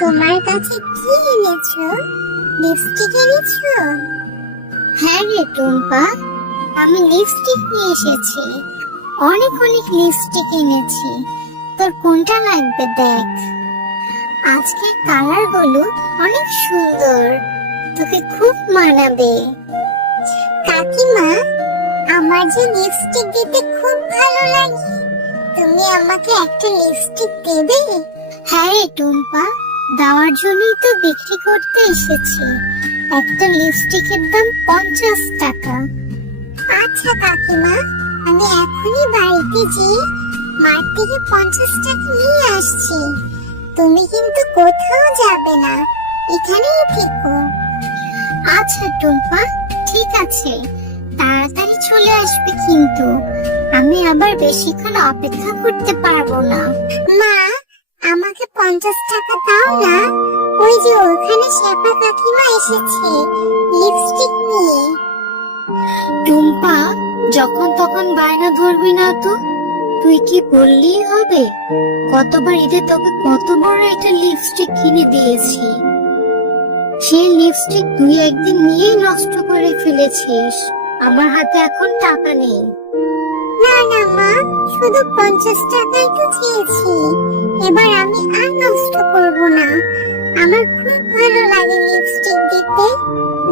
তোমার কাছে কি এনেছো? লিপস্টিক এনেছো? হ্যাঁ রে টুম্পা, আমি লিপস্টিক নিয়ে এসেছি। অনেক অনেক লিপস্টিক এনেছি। তোর কোনটা লাগবে দেখ। আজকের কালার গুলো অনেক সুন্দর, তোকে খুব মানাবে। কাকিমা, আমার যে লিপস্টিক দিতে খুব ভালো লাগে, তুমি আমাকে একটা লিপস্টিক দেবে? হ্যাঁ রে টুম্পা, দেওয়ার জন্যই তো বিক্রি করতে এসেছি। একটা লিপস্টিকের দাম 50 টাকা। আচ্ছা কাকিমা, আমি এখনই বাড়িতে যেয়ে মাঠ থেকে 50 টাকা নিয়ে আসছি। তুমি কিন্তু কোথাও যাবে না, এখানেই থেকো। আচ্ছা টুম্পা, ঠিক আছে, তাড়াতাড়ি চলে আসবে কিন্তু। আমি আবার বেশিক্ষণ অপেক্ষা করতে পারবো না। মা, আমাকে 50 টাকা দাও না। ওই যে ওখানে শেফা কাকিমা এসেছে লিপস্টিক নিয়ে। টুম্পা, যখন তখন বায়না ধরবি না তো। তুই কি বললেই হবে? কতবার ঈদে তোকে কত বড় একটা লিপস্টিক কিনে দিয়েছি, সেই লিপস্টিক তুই একদিন নিয়েই নষ্ট করে ফেলেছিস। আমার হাতে এখন টাকা নেই। না না মা, শুধু 50 টাকাই তো চেয়েছি। এবার আমি আর নষ্ট করব না। আমার খুব ভালো লাগে লিপস্টিক দিতে।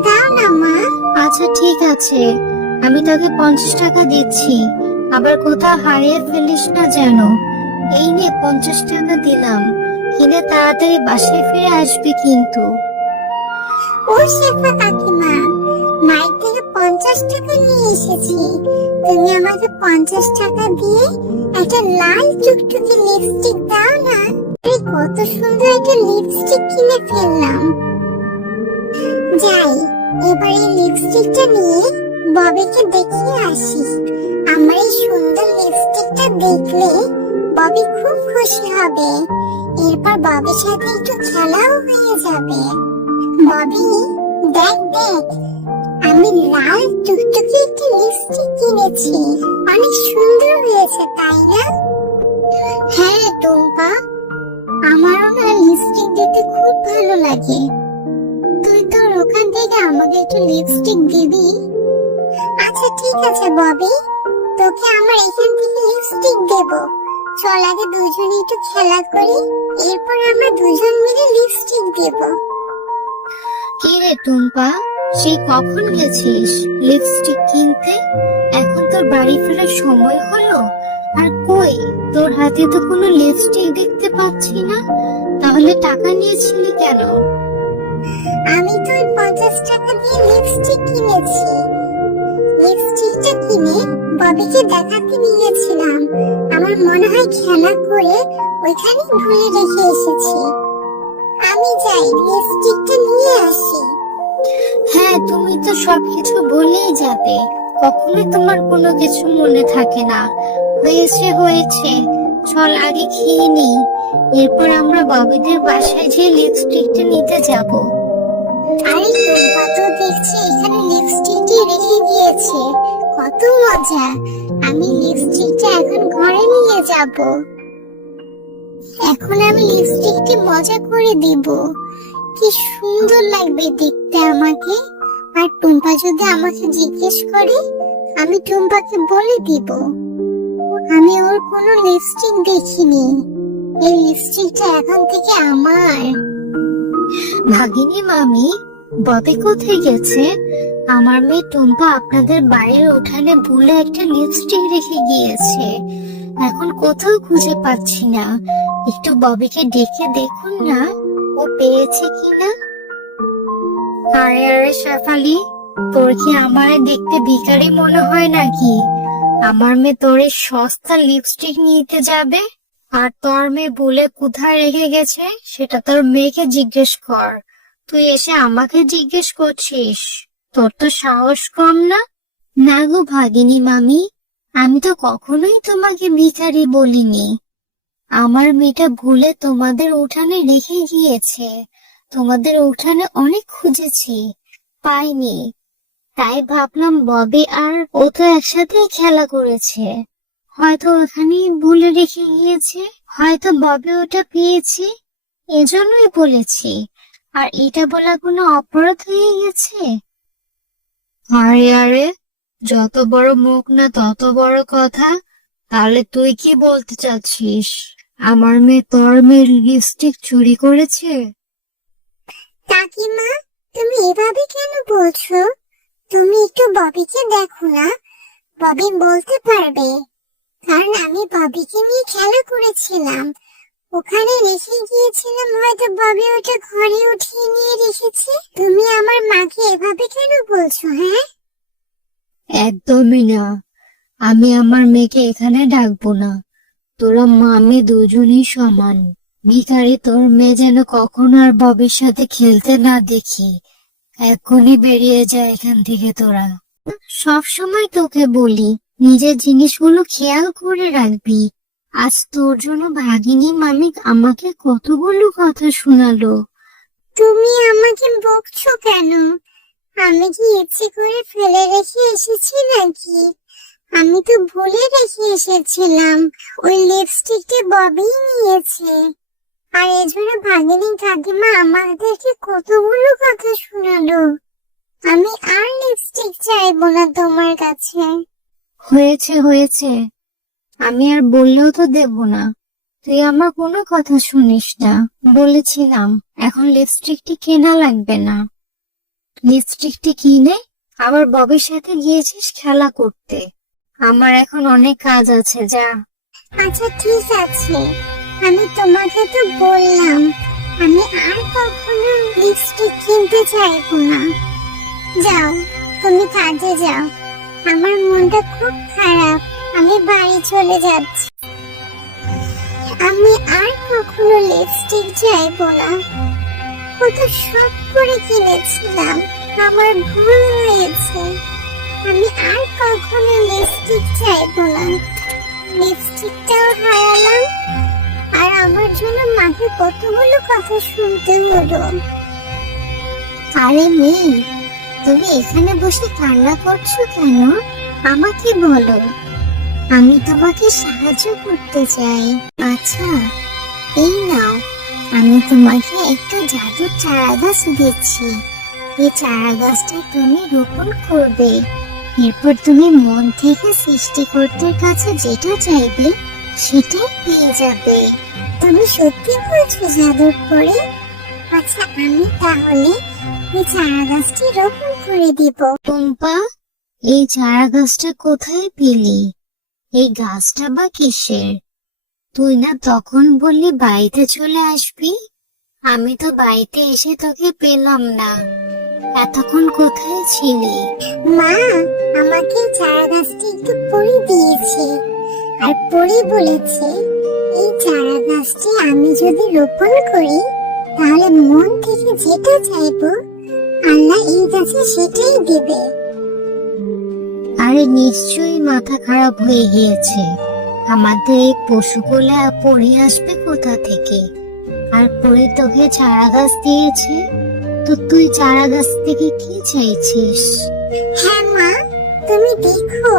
দাও না মা। আচ্ছা ঠিক আছে, আমি তোকে 50 টাকা দিচ্ছি। আবার কোথাও হারিয়ে ফেলিস না যেন। এই নে 50 টাকা দিলাম, কিনে তাড়াতাড়ি বাসায় ফিরে আসবি কিন্তু। ও শেফা কাকিমা, মাইক থেকে 50 টাকা নিয়ে এসেছি। তুমি আমাকে 50 টাকা দিয়ে একটা লাল টুকটুকে লিপস্টিক দাও না। এই কত সুন্দর একটা লিপস্টিক কিনে ফেললাম। যাই, এবার এই লিপস্টিকটা নিয়ে ববিকে দেখিয়ে আসি। আমার এই সুন্দর লিপস্টিকটা দেখলে ববি খুব খুশি হবে। এরপর ববির সাথে একটু খেলাও হয়ে যাবে। ববি, দেখ দেখ, আমি লাল টুকটুকে একটা লিপস্টিক কিনেছি। অনেক সুন্দর হয়েছে, তাই না? হ্যাঁ টুম্পা, আমারও না লিপস্টিক দিতে খুব ভালো লাগে। তুই তোর ওখান থেকে আমাকে একটু লিপস্টিক দিবি? আচ্ছা ঠিক আছে ববি, তোকে আমার এখান থেকে লিপস্টিক দেব। চল আগে দুজনে একটু খেলা করি, এরপর আমরা দুজন মিলে লিপস্টিক দেব। কি রে টুম্পা, সেই কখন গেছিস লিপস্টিক কিনতে? এখন তোর বাড়ি ফেরার সময় হলো, আর কই তোর হাতে তো কোনো লিপস্টিক দেখতে পাচ্ছি না। তাহলে টাকা নিয়েছিলি কেন? আমি তো 50 টাকা দিয়ে লিপস্টিক কিনেছি। লিপস্টিকটা কিনে ববিকে দেখাতে নিয়েছিলাম। আমার মনে হয় খেলা করে ওইখানে ভুলে রেখে এসেছি। আমি যাই, লিপস্টিকটা নিয়ে আসি। হ্যাঁ, তুমি তো সবকিছু বলেই যাবে, কখনোই তোমার কোনো কিছু মনে থাকে না। হয়েছে হয়েছে, চল আগে খেয়ে নি, এরপর আমরা ববিদের বাসায় যেয়ে লিপস্টিকটা নিতে যাব। আরে টুম্পা তো দেখছি এখানে লিপস্টিকটি রেখে গিয়েছে। কত মজা! আমি লিপস্টিকটা এখন ঘরে নিয়ে যাব। এখন আমি লিপস্টিকটি মজা করে দিব। কি সুন্দর লাগবে দেখতে আমাকে। আর টুম্পা যদি আমাকে জিজ্ঞেস করে, আমি টুম্পাকে বলে দিব আমি ওর কোনো লিপস্টিক দেখিনি। এই লিপস্টিকটা এখন থেকে আমার। ভাগিনী মামি, ববি কোথায় গেছে? আমার মেয়ে টুম্পা আপনাদের বাড়ির উঠানে ভুলে একটা লিপস্টিক রেখে গিয়েছে। এখন কোথাও খুঁজে পাচ্ছি না। একটু ববিকে ডেকে দেখুন না, ও পেয়েছে কিনা। আরে আরে শেফালি, তোর কি আমারে দেখতে ভিখারি মনে হয় নাকি? আমার মেয়ে তোর এই সস্তা লিপস্টিক নিতে যাবে, আর তোর মেয়ে ভুলে কোথায় রেখে গেছে সেটা তোর মেয়েকে জিজ্ঞেস কর। তুই এসে আমাকে জিজ্ঞেস করছিস? তোর তো সাহস কম না? না গো ভাগিনী মামি, আমি তো কখনোই তোমাকে ভিখারি বলিনি। আমার মেয়েটা ভুলে তোমাদের উঠানে রেখে গিয়েছে। তোমাদের উঠানে অনেক খুঁজেছি, পাইনি। তাই ভাবলাম ববি আর ও তো একসাথে খেলা করেছে, হয়তো ওখানেই ভুলে রেখে গিয়েছে। হয়তো ববি ওটা পেয়েছে, এজন্যই বলেছি। আর এটা বলা কোনো অপরাধ হয়ে গেছে? আরে আরে, যত বড় মুখ না তত বড় কথা। তাহলে তুই কি বলতে চাচ্ছিস? আমার মেয়ে তোর মেয়ের লিপস্টিক চুরি করেছে? কাকিমা, তুমি এভাবে কেন বলছো? তুমি একটু ববিকে দেখো না, ববি বলতে পারবে। কারণ আমি ববিকে নিয়ে খেলা করেছিলাম, ওখানে রেখে গিয়েছিলাম, হয়তো ববি ওটা ঘরে উঠিয়ে নিয়ে রেখেছে। তুমি আমার মাকে এভাবে কেন বলছো? হ্যাঁ, একদমই না। আমি আমার মেয়েকে এখানে ডাকবো না। তোরা মামি দুজনই সমান। ভিখারি, তোর মেয়ে যেন কখনো আর ববির সাথে খেলতে না দেখি। এখনই বেরিয়ে যায় এখান থেকে তোরা। সব সময় তোকে বলি নিজের জিনিসগুলো খেয়াল করে রাখবি। আজ তোর জন্য ভাগিনী মামি আমাকে কতগুলো কথা শোনালো। তুমি আমাকে বকছো কেন? আমি কি ইচ্ছে করে ফেলে রেখে এসেছি নাকি? আমি তো ভুলে রেখে এসেছিলাম। ওই লিপস্টিকটা ববি নিয়েছে। আর এজন্য ভাগিনী কাকিমা আমাদেরকে কতগুলো কথা শোনালো। আমি আর লিপস্টিক চাইবো না তোমার কাছে। হয়েছে হয়েছে, আমি আর বললেও তো দেব না। তুই আমার কোনো কথা শুনিস না। বলেছিলাম এখন লিপস্টিকটি কেনা লাগবে না। লিপস্টিকটি কিনে আবার ববের সাথে গিয়েছিস খেলা করতে। আমার এখন অনেক কাজ আছে, যা। আচ্ছা ঠিক আছে, আমি তোমাকে তো বললাম আমি আর কখনো লিপস্টিক কিনতে চাইবো না। যাও, তুমি কাজে যাও। আমার মনটা খুব খারাপ, আমি বাড়ি চলে যাচ্ছি। আমি আর কখনো লিপস্টিক চাইবো না। ও তো শখ করে কিনেছিলাম, আমার ভুল হয়েছে। আমি আর কখনো লিপস্টিক চাইবো না। লিপস্টিকটাও হারালাম, আর আমার জন্য মাকে কতগুলো কথা শুনতে হলো। আরে মেয়ে, তুমি এখানে বসে কান্না করছো কেন? আমাকে বলো, আমি তোমাকে সাহায্য করতে চাই। আচ্ছা, এই নাও, আমি তোমাকে একটা জাদুর চারা গাছ দিচ্ছি। এই চারা গাছটা তুমি রোপণ করবে। এরপর তুমি মন থেকে সৃষ্টিকর্তার কাছে যেটা চাইবে সেটাই পেয়ে যাবে। তুমি সত্যি বলছো জাদুর পরে? আচ্ছা, আমি তাহলে এই চারা গাছটি রোপণ করে দিব। টুম্পা, এই চারা গাছটা কোথায় পেলি? এই গাছটা বা কিসের? তুই না তখন বললি বাড়িতে চলে আসবি? আমি তো বাড়িতে এসে তোকে পেলাম না। এতক্ষণ কোথায় ছিলি? মা আমাকে এই চারা গাছটি একটু পরি দিয়েছে, আর পরি বলেছে এই চারা গাছটি আমি যদি রোপণ করি তাহলে মন থেকে যেটা চাইবো আল্লাহ এই গাছে সেটাই দেবে। আরে নিশ্চয়ই মাথা খারাপ হয়ে গিয়েছে। আমাদের এই পশুগুলা পড়ে আসবে কোথা থেকে? আর পরে তোকে চারা গাছ দিয়েছে, তো তুই চারা গাছ থেকে কি চাইছিস? হ্যাঁ মা, তুমি দেখো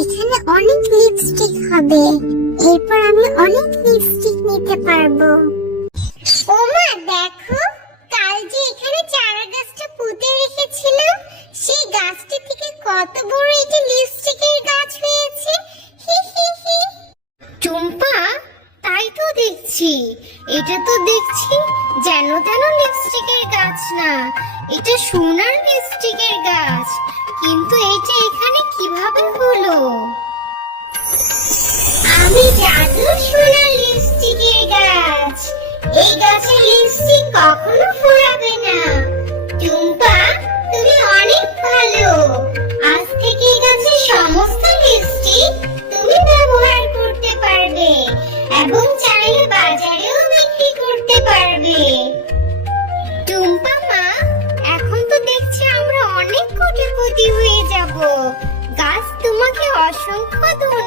এখানে অনেক লিপস্টিক হবে, এরপর আমি অনেক লিপস্টিক নিতে পারবো। ও মা দেখো, কাল যে এখানে চারা গাছটা পুঁতে রেখেছিলাম সেই গাছটা থেকে কত বড় একটা লিপস্টিকের গাছ হয়েছে। হি হি হি। টুম্পা, তাই তো দেখছি। এটা তো দেখছি যেন তেন লিপস্টিকের গাছ না, এটা সোনার লিপস্টিকের গাছ। কিন্তু এটা এখানে কিভাবে হলো? আমি জাদু সোনার লিপস্টিকের গাছ। এই গাছের লিপস্টিক কখনো ফুরাবে না। টুম্পা, তুমি অনেক ভালো। আজ থেকে এই গাছের সমস্ত লিপস্টিক তুমি ব্যবহার করতে পারবে এবং চাইলে বাজারেও বিক্রি করতে পারবে। টুম্পা মা, এখন তো দেখছি আমরা অনেক কোটিপতি হয়ে যাব। গাছ তোমাকে অসংখ্য ধন্যবাদ।